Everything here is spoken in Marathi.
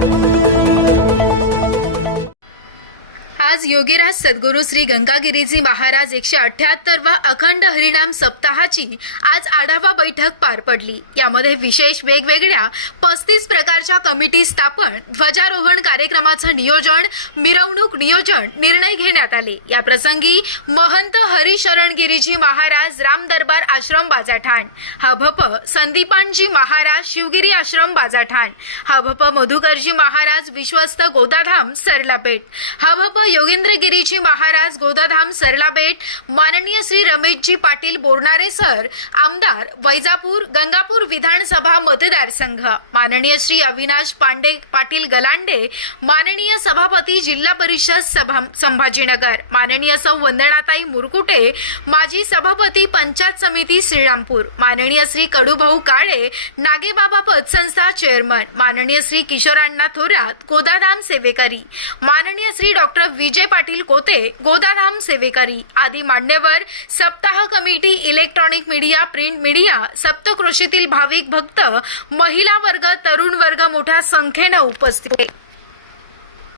Thank you. आज योगीराज सद्गुरू श्री गंगागिरीजी महाराज एकशे अठ्याहत्तर व अखंड हरिनाम सप्ताहाची आज आढावा बैठक पार पडली. यामध्ये विशेष वेगवेगळ्या पस्तीस प्रकारच्या कमिटी स्थापन ध्वजारोहण कार्यक्रमाचं नियोजन मिरवणूक नियोजन निर्णय घेण्यात आले. या प्रसंगी महंत हरिशरणगिरीजी महाराज राम दरबार आश्रम बाजाठाण हा भप संदीपानजी महाराज शिवगिरी आश्रम बाजाठाण हा भप मधुकरजी महाराज विश्वस्त गोदाधाम सरलापेठ हा भप योगी योगेंद्रगिरीजी महाराज गोदाधाम सरला बेट माननीय श्री रमेशजी पाटील बोरणारे सर आमदार वैजापूर गंगापूर विधानसभा मतदारसंघ माननीय श्री अविनाश पांडे पाटील गलांडे माननीय सभापती जिल्हा परिषद सभा संभाजीनगर माननीय सौ वंदनाताई मुरकुटे माजी सभापती पंचायत समिती श्रीरामपूर माननीय श्री कडूभाऊ काळे नागेबाबा पतसंस्था चेअरमन माननीय श्री किशोरांना थोरात गोदाधाम सेवेकरी माननीय श्री डॉक्टर विजय पाटील कोते गोदाधाम सेवेकरी आदी मान्यवर सप्ताह committee electronic media print media सप्तकृषीतील भाविक भक्त महिला वर्ग तरुण वर्ग मोठ्या संख्येनं उपस्थित